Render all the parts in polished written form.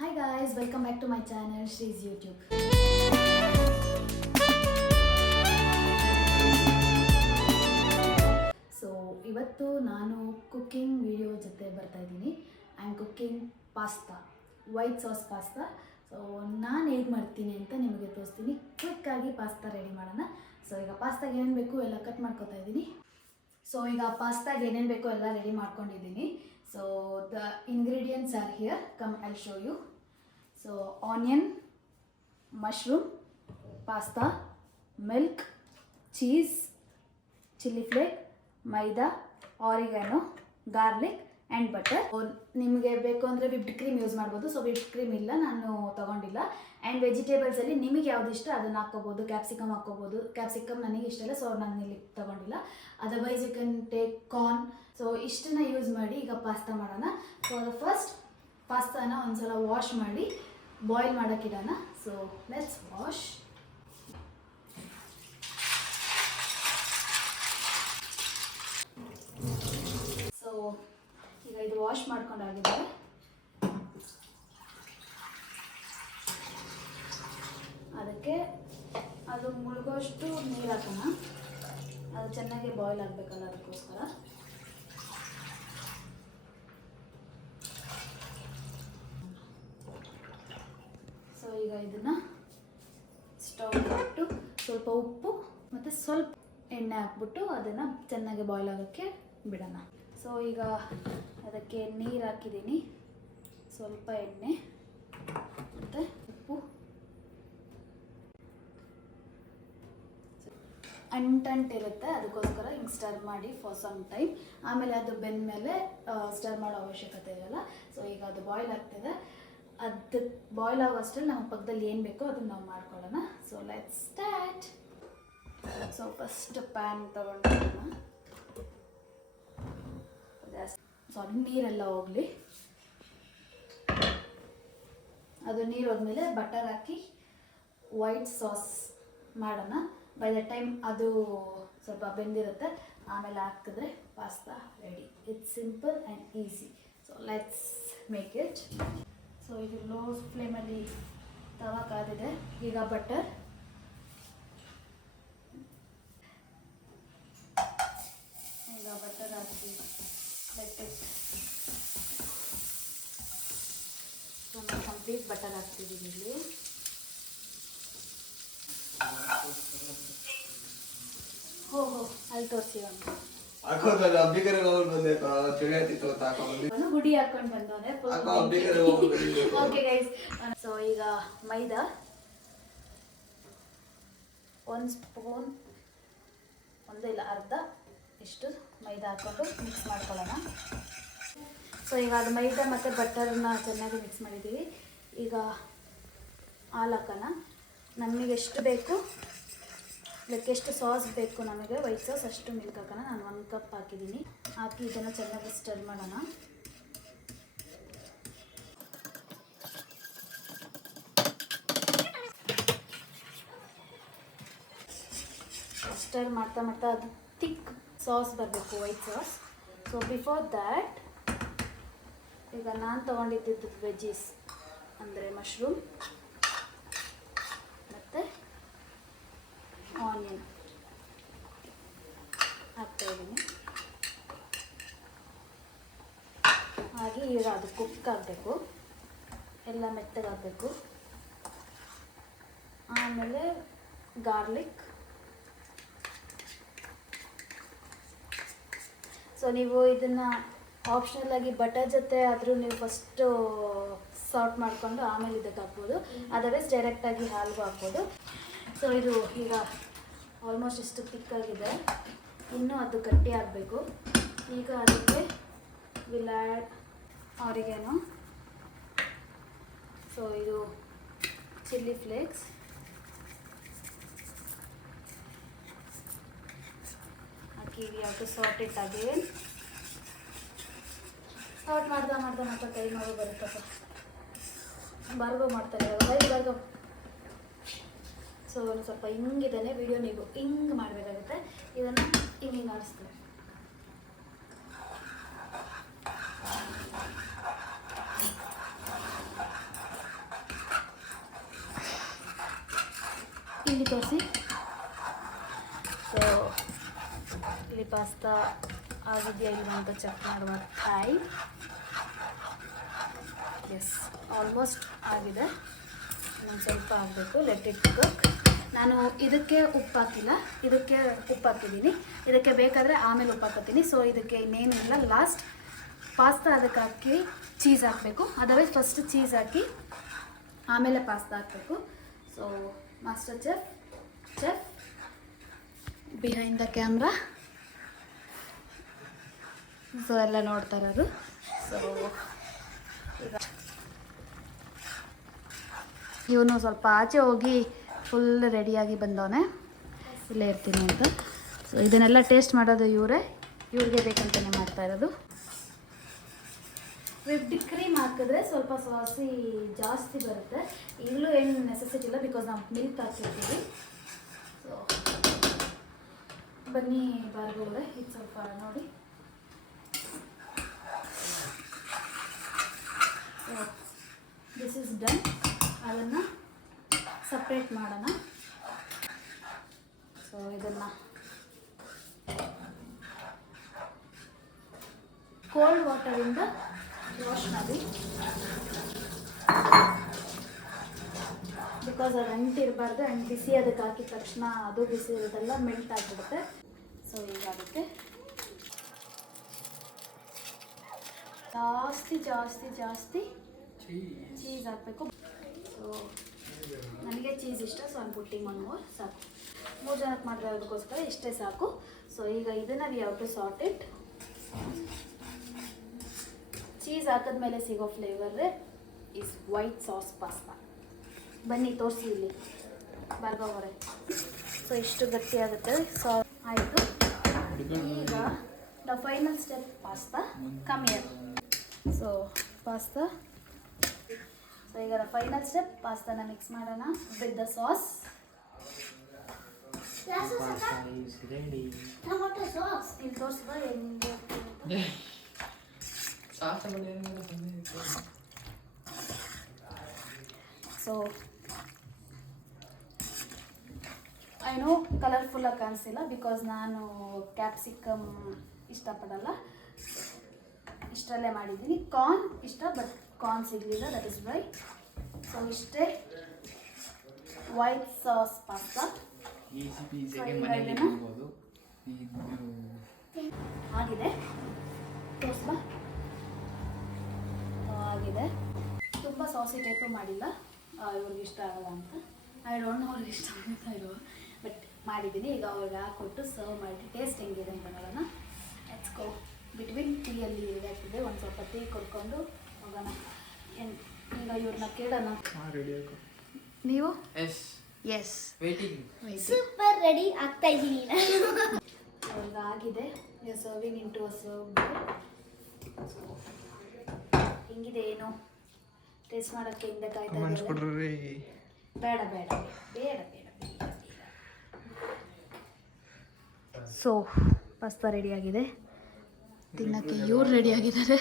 Hi guys, welcome back to my channel Shree's YouTube. So ಇವತ್ತು ನಾನು cooking video ಜೊತೆ ಬರ್ತಾ ಇದ್ದೀನಿ. I am cooking pasta, white sauce pasta. So ನಾನು ಹೇಗೆ ಮಾಡ್ತೀನಿ ಅಂತ ನಿಮಗೆ ತೋರಿಸ್ತೀನಿ. ಕ್ವಿಕ್ಕಾಗಿ ಪಾಸ್ತಾ ರೆಡಿ ಮಾಡೋಣ. ಸೊ ಈಗ ಪಾಸ್ತಾಗೆ ಏನೇನು ಬೇಕು ಎಲ್ಲ ಕಟ್ ಮಾಡ್ಕೊತಾ ಇದ್ದೀನಿ. ಸೊ ಈಗ ಪಾಸ್ತಾಗೆ ಏನೇನು ಬೇಕೋ ಎಲ್ಲ ರೆಡಿ ಮಾಡ್ಕೊಂಡಿದ್ದೀನಿ. So the ingredients are here, come I show you. So onion, mushroom, pasta, milk, cheese, chilli flake, maida, oregano, garlic and butter. ನಿಮಗೆ ಬೇಕು ಅಂದರೆ ವಿಪ್ಡ್ ಕ್ರೀಮ್ ಯೂಸ್ ಮಾಡ್ಬೋದು. ಸೊ ವಿಪ್ಡ್ ಕ್ರೀಮ್ ಇಲ್ಲ, ನಾನು ತೊಗೊಂಡಿಲ್ಲ. ಆ್ಯಂಡ್ ವೆಜಿಟೇಬಲ್ಸಲ್ಲಿ ನಿಮಗೆ ಯಾವ್ದು ಇಷ್ಟ ಅದನ್ನು ಹಾಕ್ಕೋಬೋದು. ಕ್ಯಾಪ್ಸಿಕಮ್ ಹಾಕ್ಕೋಬೋದು. ಕ್ಯಾಪ್ಸಿಕಮ್ ನನಗೆ ಇಷ್ಟ ಇಲ್ಲ, ಸೊ ನಾನು ಇಲ್ಲಿ ತೊಗೊಂಡಿಲ್ಲ. Otherwise you can take corn. So ಇಷ್ಟನ್ನು ಯೂಸ್ ಮಾಡಿ ಈಗ ಪಾಸ್ತಾ ಮಾಡೋಣ. ಸೊ ಅದು ಫಸ್ಟ್ ಪಾಸ್ತಾನ ಒಂದ್ಸಲ ವಾಶ್ ಮಾಡಿ ಬಾಯ್ಲ್ ಮಾಡೋಕ್ಕಿಡೋಣ. So let's wash. ಸೊ ಈಗ ಇದು ವಾಶ್ ಮಾಡ್ಕೊಂಡಾಗಿದೆ. ಅದಕ್ಕೆ ಅದು ಮುಳುಗೋಷ್ಟು ನೀರು ಹಾಕೋಣ. ಅದು ಚೆನ್ನಾಗಿ ಬಾಯ್ಲ್ ಆಗಬೇಕಲ್ಲ, ಅದಕ್ಕೋಸ್ಕರ. ಸೊ ಈಗ ಇದನ್ನು ಸ್ಟವ್ ಇಟ್ಟು ಸ್ವಲ್ಪ ಉಪ್ಪು ಮತ್ತು ಸ್ವಲ್ಪ ಎಣ್ಣೆ ಹಾಕ್ಬಿಟ್ಟು ಅದನ್ನು ಚೆನ್ನಾಗಿ ಬಾಯ್ಲ್ ಆಗೋಕ್ಕೆ ಬಿಡೋಣ. ಸೊ ಈಗ ಅದಕ್ಕೆ ನೀರು ಹಾಕಿದ್ದೀನಿ, ಸ್ವಲ್ಪ ಎಣ್ಣೆ ಮತ್ತು ಉಪ್ಪು. ಅಂಟಿರುತ್ತೆ, ಅದಕ್ಕೋಸ್ಕರ ಹಿಂಗೆ ಸ್ಟರ್ ಮಾಡಿ ಫಾರ್ ಸಮ್ ಟೈಮ್. ಆಮೇಲೆ ಅದು ಬೆಂದ ಮೇಲೆ ಸ್ಟರ್ ಮಾಡೋ ಅವಶ್ಯಕತೆ ಇರಲ್ಲ. ಸೊ ಈಗ ಅದು ಬಾಯ್ಲ್ ಆಗ್ತಿದೆ. ಅದು ಬಾಯ್ಲ್ ಆಗೋ ಅಷ್ಟರಲ್ಲಿ ನಮ್ಮ ಪಕ್ಕದಲ್ಲಿ ಏನು ಬೇಕೋ ಅದನ್ನು ನಾವು ಮಾಡ್ಕೊಳ್ಳೋಣ. So let's start. So first PAN ತೊಗೊಂಡು ಸಾರಿ ನೀರೆಲ್ಲ ಹೋಗಲಿ. ಅದು ನೀರು ಹೋದ್ಮೇಲೆ ಬಟರ್ ಹಾಕಿ ವೈಟ್ ಸಾಸ್ ಮಾಡೋಣ. ಬೈ ದ ಟೈಮ್ ಅದು ಸ್ವಲ್ಪ ಬೆಂದಿರುತ್ತೆ, ಆಮೇಲೆ ಹಾಕಿದ್ರೆ pasta ready. It's simple and easy. So let's make it. So ಇದು ಲೋ ಫ್ಲೇಮಲ್ಲಿ ತವಾ ಕಾದಿದೆ. ಈಗ butter, hockey let it. So ನಾನು ಕಂಪ್ಲೀಟ್ ಬಟರ್ ಹಾಕ್ತಿದ್ದೀನಿ ಇಲ್ಲಿ. ಹೋ ಅಲ್ಲಿ ತೋರಿಸಿ ಗುಡಿ ಹಾಕೊಂಡು ಬಂದವನೆ. Okay guys. ಸೊ ಈಗ ಮೈದಾ 1 ಸ್ಪೂನ್, ಒಂದಿಲ್ಲ ಅರ್ಧ ಇಷ್ಟು ಮೈದಾ ಹಾಕ್ಕೊಂಡು ಮಿಕ್ಸ್ ಮಾಡ್ಕೊಳ್ಳೋಣ. ಸೊ ಈಗ ಅದು ಮೈದಾ ಮತ್ತು ಬಟರ್ನ ಚೆನ್ನಾಗಿ ಮಿಕ್ಸ್ ಮಾಡಿದ್ದೀವಿ. ಈಗ ಹಾಲು ಹಾಕೋಣ. ನಮಗೆ ಎಷ್ಟು ಬೇಕು, ಲೈಕ್ ಎಷ್ಟು ಸಾಸ್ ಬೇಕು ನಮಗೆ, ವೈಟ್ ಸಾಸ್, ಅಷ್ಟು ಮಿಲ್ಕ್ ಹಾಕೋಣ. ನಾನು 1 ಕಪ್ ಹಾಕಿದ್ದೀನಿ. ಹಾಕಿ ಇದನ್ನು ಚೆನ್ನಾಗಿ ಸ್ಟರ್ ಮಾಡೋಣ. ಸ್ಟರ್ ಮಾಡ್ತಾ ಮಾಡ್ತಾ ಅದು ಥಿಕ್ ಸಾಸ್ ಬರಬೇಕು, white sauce. So before that ಈಗ ನಾನು ತೊಗೊಂಡಿದ್ದು ವೆಜ್ಜೀಸ್ ಅಂದರೆ ಮಶ್ರೂಮ್ ಮತ್ತು ಆನಿಯನ್ ಹಾಕ್ತಾಯಿದ್ದೀನಿ. ಹಾಗೆ ಈಗ ಅದು ಕುಕ್ ಆಗಬೇಕು, ಎಲ್ಲ ಮೆತ್ತಗಾಗಬೇಕು. ಆಮೇಲೆ ಗಾರ್ಲಿಕ್. ಸೊ ನೀವು ಇದನ್ನು ಆಪ್ಷನಲ್ಲಾಗಿ ಬಟರ್ ಜೊತೆ ಆದರೂ ನೀವು ಫಸ್ಟು ಸಾರ್ಟ್ ಮಾಡಿಕೊಂಡು ಆಮೇಲೆ ಇದಕ್ಕೆ ಹಾಕ್ಬೋದು. ಅದರ್ವೈಸ್ ಡೈರೆಕ್ಟಾಗಿ ಹಾಲಿಗೂ ಹಾಕ್ಬೋದು. ಸೊ ಇದು ಈಗ ಆಲ್ಮೋಸ್ಟ್ ಇಷ್ಟು ತಿಕ್ಕಾಗಿದೆ, ಇನ್ನೂ ಅದು ಗಟ್ಟಿ ಆಗಬೇಕು. ಈಗ ಅದಕ್ಕೆ ವಿಲ್ ಆ್ಯಡ್ ಆರಿಗ್ಯಾನೋ. ಸೊ ಇದು ಚಿಲ್ಲಿ ಫ್ಲೇಕ್ಸ್ ಹಾಕಿ we have to sort it again. Sort ಮಾಡ್ತಾ ಕೈ ನೋವು ಬರುತ್ತಪ್ಪ, ಬರ್ಗೋ ಮಾಡ್ತಾರೆ ಬರ್ಗೋ. ಸೊ ಒಂದು ಸ್ವಲ್ಪ ಹಿಂಗಿದ್ದಾನೆ ವಿಡಿಯೋ, ನೀವು ಹಿಂಗೆ ಮಾಡಬೇಕಾಗುತ್ತೆ. ಇದನ್ನು ಹಿಂಗೆ ಆಡಿಸ್ತಾರೆ. ಇಲ್ಲಿ ತೋರಿಸಿ. ಸೊ ಇಲ್ಲಿ ಪಾಸ್ತಾ ಆಗಿದೆಯಾ ಇಲ್ಲ ಅಂತ ಚೆಕ್ ಮಾಡುವ ಟೈಮ್. ಎಸ್, ಆಲ್ಮೋಸ್ಟ್ ಆಗಿದೆ. ಇನ್ನೊಂದು ಸ್ವಲ್ಪ ಆಗಬೇಕು. Let it cook. ನಾನು ಇದಕ್ಕೆ ಉಪ್ಪು ಹಾಕಿಲ್ಲ, ಇದಕ್ಕೆ ಉಪ್ಪು ಹಾಕಿದ್ದೀನಿ. ಇದಕ್ಕೆ ಬೇಕಾದರೆ ಆಮೇಲೆ ಉಪ್ಪು ಹಾಕೋತೀನಿ. ಸೊ ಇದಕ್ಕೆ ಇನ್ನೇನಿಲ್ಲ, ಲಾಸ್ಟ್ ಪಾಸ್ತಾ ಅದಕ್ಕೆ ಹಾಕಿ ಚೀಸ್ ಹಾಕಬೇಕು. ಅದರ್ವೈಸ್ ಫಸ್ಟ್ ಚೀಸ್ ಹಾಕಿ ಆಮೇಲೆ ಪಾಸ್ತಾ ಹಾಕಬೇಕು. So master chef behind the camera. So ಎಲ್ಲ ನೋಡ್ತಾ ಇರೋದು. ಸೊ ಈಗ ಇವನು ಸ್ವಲ್ಪ ಆಚೆ ಹೋಗಿ ಫುಲ್ ರೆಡಿಯಾಗಿ ಬಂದವನೆ, ಇಲ್ಲೇ ಇರ್ತೀನಿ ಅಂತ. ಸೊ ಇದನ್ನೆಲ್ಲ ಟೇಸ್ಟ್ ಮಾಡೋದು ಇವ್ರಿಗೆ ಬೇಕಂತಲೇ ಮಾಡ್ತಾ ಇರೋದು. ವಿಪ್ಡ್ ಕ್ರೀಮ್ ಹಾಕಿದ್ರೆ ಸ್ವಲ್ಪ ಸಾಸಿ ಜಾಸ್ತಿ ಬರುತ್ತೆ. ಈಗಲೂ ಏನು ನೆಸೆಸಿಟಿ ಇಲ್ಲ, ಬಿಕಾಸ್ ನಾವು ಮಿಲ್ಕ್ ಹಾಕಿರ್ತೀವಿ. ಸೊ ಬನ್ನಿ ಬಾರ್ಗೋದ್ರೆ ಇದು ಸ್ವಲ್ಪ ನೋಡಿ. So this is done. ಅದನ್ನು ಸಪ್ರೇಟ್ ಮಾಡೋಣ. ಸೊ ಇದನ್ನು ಕೋಲ್ಡ್ ವಾಟರಿಂದ ವಾಶ್ ಮಾಡಿ, ಬಿಕಾಸ್ ಅದು ಅಂಟಿರಬಾರ್ದು. ಆ್ಯಂಡ್ ಬಿಸಿ ಅದಕ್ಕೆ ಹಾಕಿದ ತಕ್ಷಣ ಅದು ಬಿಸಿ ಇರೋದೆಲ್ಲ ಮೆಲ್ಟ್ ಆಗಿಬಿಡುತ್ತೆ. ಸೊ ಹೀಗಾಗುತ್ತೆ. ಜಾಸ್ತಿ ಚೀಸ್ ಹಾಕಬೇಕು. ಸೊ ನನಗೆ ಚೀಸ್ ಇಷ್ಟ, ಸೊ ನಾನು ಪುಟ್ಟಿಂಗ್ 1 more ಸಾಕು. 3 ಜನಕ್ಕೆ ಮಾಡಿರೋದಕ್ಕೋಸ್ಕರ ಇಷ್ಟೇ ಸಾಕು. ಸೊ ಈಗ ಇದನ್ನು we have to sort it. Cheese ಹಾಕಿದ್ಮೇಲೆ ಸಿಗೋ flavour is white sauce pasta. ಬನ್ನಿ ತೋರಿಸಿ ಇಲ್ಲಿ ಬರ್ಗೋವರೆ. ಸೊ ಇಷ್ಟು ಗಟ್ಟಿಯಾಗುತ್ತೆ. ಸೊ ಆಯಿತು. ಈಗ the final step pasta. Come here. So pasta. So ಈಗ ದ ಫೈನಲ್ ಸ್ಟೆಪ್ ಪಾಸ್ತಾನ ಮಿಕ್ಸ್ ಮಾಡೋಣ with the sauce. Tomato sauce ಇಲ್ಲಿ ತೋರಿಸ್ಬಾ ಹೆಂಗೆ. ಸೊ ಐ ನೋ ಕಲರ್ಫುಲ್ಲಾಗಿ ಕಾಣಿಸ್ತಿಲ್ಲ, ಬಿಕಾಸ್ ನಾನು ಕ್ಯಾಪ್ಸಿಕಮ್ ಇಷ್ಟಪಡಲ್ಲ. ಇಷ್ಟರಲ್ಲೇ ಮಾಡಿದ್ದೀನಿ. ಕಾರ್ನ್ ಇಷ್ಟ, ಬಟ್ ಕಾರ್ನ್ ಸಿಗಲಿಲ್ಲ, ದಟ್ ಇಸ್ ವೈ. ಸೊ ಇಷ್ಟೇ ವೈಟ್ ಸಾಸ್ ಪಾಸ್ತಾ. ಆಗಿದೆ, ತೋರಿಸ್ಬಾ. ಆಗಿದೆ. ತುಂಬ ಸಾಸಿ ಟೈಪು ಮಾಡಿಲ್ಲ, ಇವ್ರಿಗೆ ಇಷ್ಟ ಆಗಲ್ಲ ಅಂತ. ಐ ಡೋಂಟ್ ನೋ ಅವ್ರಿಗೆ ಇಷ್ಟ ಆಗ್ತಾ ಇರುವ, ಬಟ್ ಮಾಡಿದ್ದೀನಿ. ಈಗ ಅವ್ರಿಗೆ ಹಾಕ್ಕೊಟ್ಟು ಸರ್ವ್ ಮಾಡಿ ಟೇಸ್ಟ್ ಹೆಂಗಿದೆ ಅಂತ ನೋಡೋಣ. Let's go. ಬಿಟ್ವೀನ್ ಟೀಯಲ್ಲಿ ಇದಾಗ್ತಿದೆ, ಒಂದು ಸ್ವಲ್ಪ ಟೀ ಕೊಡ್ಕೊಂಡು ಹೋಗೋಣ. ಈಗ ಇವ್ರನ್ನ ಕೇಳೋಣ. ನೀವು? ಎಸ್ ಸೂಪರ್ ರೆಡಿ ಆಗ್ತಾ ಇದ್ದೀನಿ ನಾನು. ಈಗ ಆಗಿದೆ. Serving into a serve. ಹೆಂಗಿದೆ ಏನು ಟೇಸ್ಟ್ ಮಾಡೋಕ್ಕೆ ಹಿಂದೆ ಕಾಯ್ತಾ ಇದ್ದಾರೆ. ಬೇಡ ಬೇಡ ಬೇಡ ಬೇಡ ಬೇಡ. ಸೊ ಪಾಸ್ತಾ ರೆಡಿಯಾಗಿದೆ. ತಿನ್ನೋಕ್ಕೆ ಇವ್ರು ರೆಡಿಯಾಗಿದ್ದಾರೆ,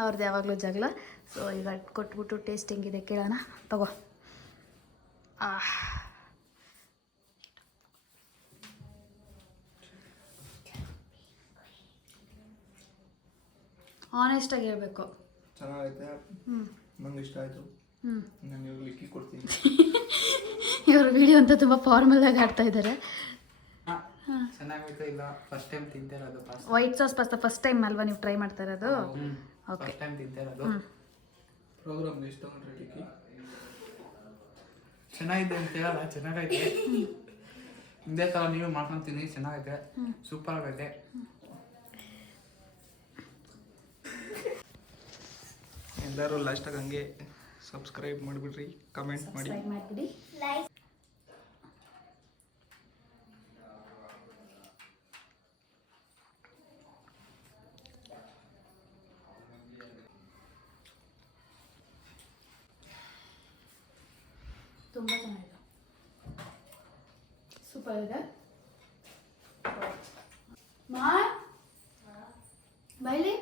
ಅವ್ರದ್ದು ಯಾವಾಗಲೂ ಜಗಳ. ಸೊ ಈಗ ಕೊಟ್ಬಿಟ್ಟು ಟೇಸ್ಟ್ ಹೆಂಗಿದೆ ಕೇಳೋಣ. ತಗೋ. ಆನೆಸ್ಟಾಗಿ ಹೇಳ್ಬೇಕು. ಚೆನ್ನಾಗೈತೆ. ನಂಗೆ ಇಷ್ಟ ಆಯಿತು. ನಾನು ಇವ್ರಿಗೆ ಲಿಕ್ಕಿ ಕೊಡ್ತೀನಿ. ಇವ್ರ ವಿಡಿಯೋ ಅಂತ ತುಂಬ ಫಾರ್ಮಲಾಗಿ ಆಡ್ತಾ ಇದ್ದಾರೆ. ಚೆನ್ನಾಗೈತೆ. ಇಲ್ಲ ಫಸ್ಟ್ ಟೈಮ್ ತಿಂತಿರೋದು pasta. White sauce pasta first time ಅಲ್ವಾ ನೀವು ಟ್ರೈ ಮಾಡ್ತಾ ಇರೋದು? ಓಕೆ, ಫಸ್ಟ್ ಟೈಮ್ ತಿಂತಿರೋದು. ಪ್ರೋಗ್ರಾಮ್ಗೆ ಎಷ್ಟು ತಗೊಂಡ್ರೆ ಲಿಕ್ಕಿ? ಚೆನ್ನಾಗಿದೆ ಅಂತ ಹೇಳಲ್ಲ, ಚೆನ್ನಾಗೈತೆ. ಇದೇ ಥರ ನೀವು ಮಾಡ್ಕೊತೀನಿ. ಚೆನ್ನಾಗೈತೆ, ಸೂಪರ್ ಆಗೈತೆ. ಎಲ್ಲರೂ ಲಾಸ್ಟಾಗಿ ಹಂಗೆ ಸಬ್ಸ್ಕ್ರೈಬ್ ಮಾಡಿಬಿಡ್ರಿ, ಕಮೆಂಟ್ ಮಾಡಿ. ಲೈಕ್ ತುಂಬ ಚೆನ್ನಾಗಿದೆ, ಸೂಪರ್ ಇದೆ. ಬೈಲಿ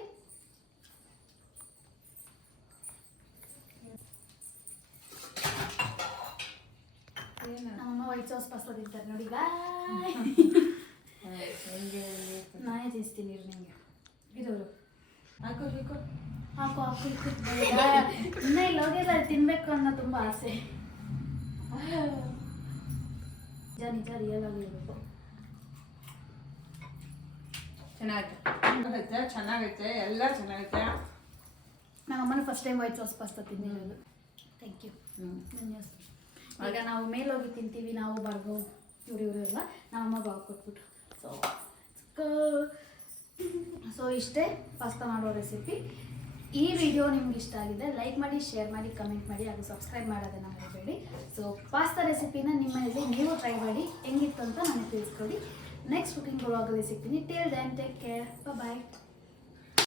ನಮ್ಮಮ್ಮ ವೈಟ್ ಸಾಸ್ ಪಾಸ್ತಾ ತಿಂತಾರೆ ನೋಡಿ ನಾನೇ ತಿನ್ನಿಸ್ತೀನಿ ಇರು ನಿಮಗೆ ಇರೋರು ಹಾಕು ಬೇಕು ಹಾಕು ಹಾಕು ಇನ್ನೂ ಇಲ್ಲಿ ಹೋಗಿಲ್ಲ ತಿನ್ಬೇಕು ಅನ್ನೋ ತುಂಬ ಆಸೆ ನಿಜ ನಿಜ ರಿಯಲ್ ಆಗಿ ಇರಬೇಕು ಚೆನ್ನಾಗೈತೆ ಚೆನ್ನಾಗೈತೆ ಎಲ್ಲ ಚೆನ್ನಾಗೈತೆ ನಮ್ಮ ಅಮ್ಮನ first time white sauce pasta ತಿಂದಿರೋದು ಥ್ಯಾಂಕ್ ಯು ಧನ್ಯವಾದ ಈಗ ನಾವು ಮೇಲೋಗಿ ತಿಂತೀವಿ ನಾವು ಭಾರ್ಗವ್ ಇವರು ಎಲ್ಲ ನಮ್ಮಮ್ಮಗೆ ಹಾಕ್ಕೊಟ್ಬಿಟ್ಟು ಸೊ ಇಷ್ಟೇ ಪಾಸ್ತಾ ಮಾಡೋ ರೆಸಿಪಿ ಈ ವಿಡಿಯೋ ನಿಮ್ಗೆ ಇಷ್ಟ ಆಗಿದೆ ಲೈಕ್ ಮಾಡಿ ಶೇರ್ ಮಾಡಿ ಕಮೆಂಟ್ ಮಾಡಿ ಹಾಗೂ ಸಬ್ಸ್ಕ್ರೈಬ್ ಮಾಡೋದನ್ನು ಮರಿಬೇಡಿ ಸೊ ಪಾಸ್ತಾ ರೆಸಿಪಿನ ನಿಮ್ಮ ಮನೇಲಿ ನೀವು ಟ್ರೈ ಮಾಡಿ ಹೆಂಗಿತ್ತು ಅಂತ ನನಗೆ ತಿಳಿಸ್ಕೊಡಿ ನೆಕ್ಸ್ಟ್ ಕುಕಿಂಗ್ ಬ್ಲಾಗಲ್ಲಿ ಸಿಗ್ತೀನಿ ಟಿಲ್ ದೆನ್ ಟೇಕ್ ಕೇರ್ ಬಾಯ್